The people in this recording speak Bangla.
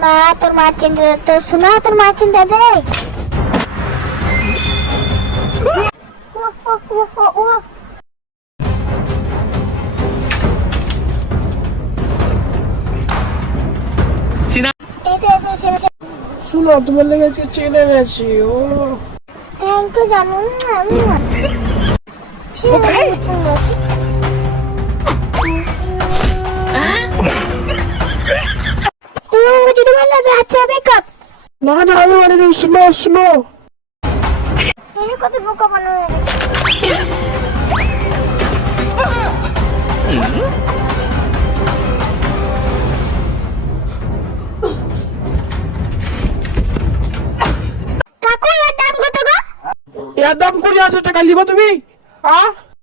সোনা তোর মার চিন্তা তো সোনা তোর মার চিন্তা দে ও ও ও ও ও এই তো শুনো তোমার লেগে আজকে চেনে এনেছি ও থ্যাংক ইউ জানু যদি বললো আচ্ছা বেকআপ না না আমি মানে শুনো শুনো কত বোকা বানানো কাকু এর দাম কত গো? এর দাম 20,000 টাকা লিখো তুমি হ্যাঁ